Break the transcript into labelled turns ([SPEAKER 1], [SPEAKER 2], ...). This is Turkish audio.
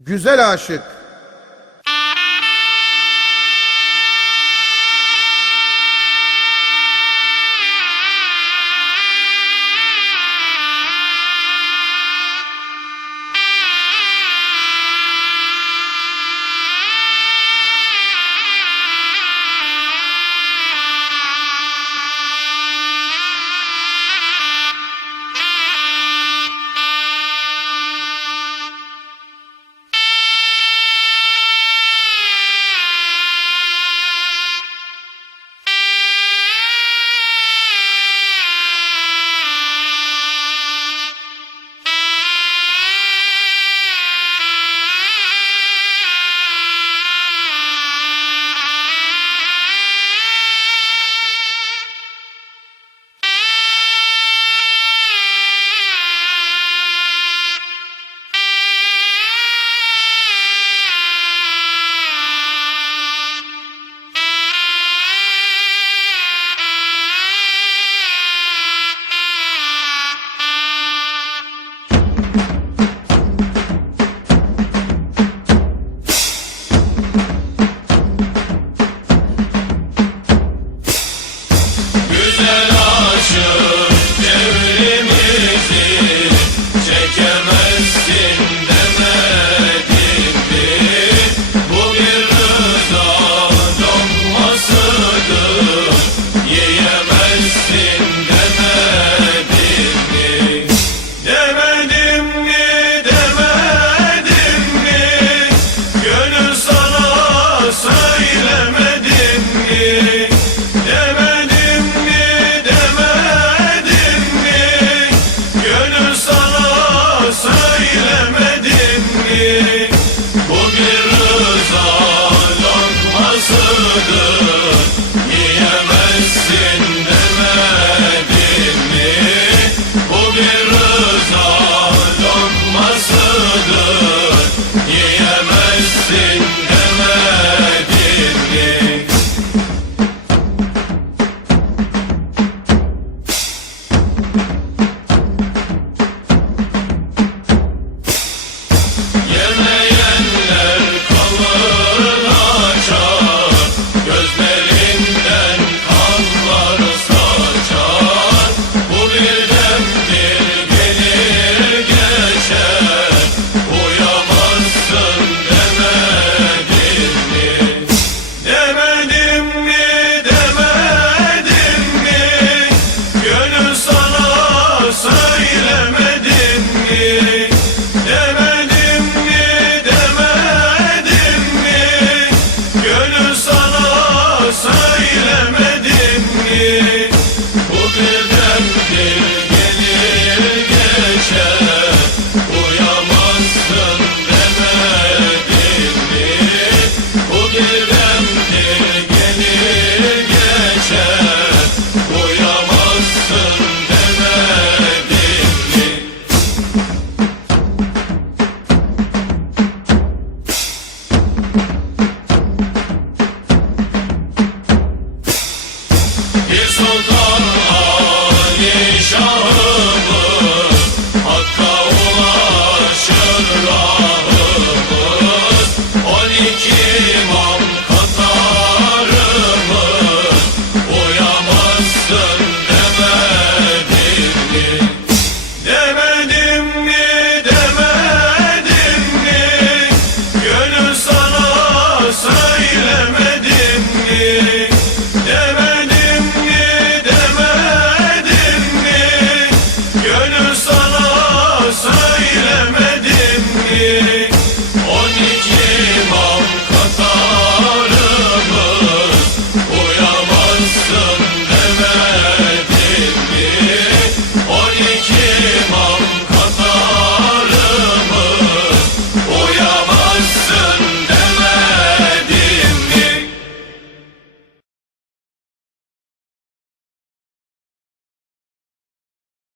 [SPEAKER 1] Güzel aşık. Him